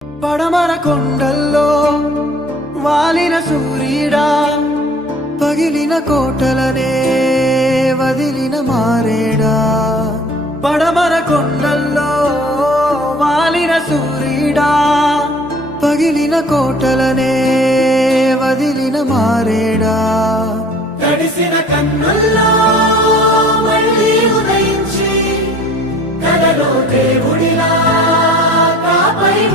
పడమర కొండల్లో వాలిన సూర్యుడా, పగిలిన కోటలనే వదిలిన మారేడా. పడమర కొండల్లో వాలిన సూర్యుడా, పగిలిన కోటలనే వదిలిన మారేడా. తడిసిన కన్నుల్లో మళ్ళీ ఉదయించి కలలో దేవుడిలా కాపరి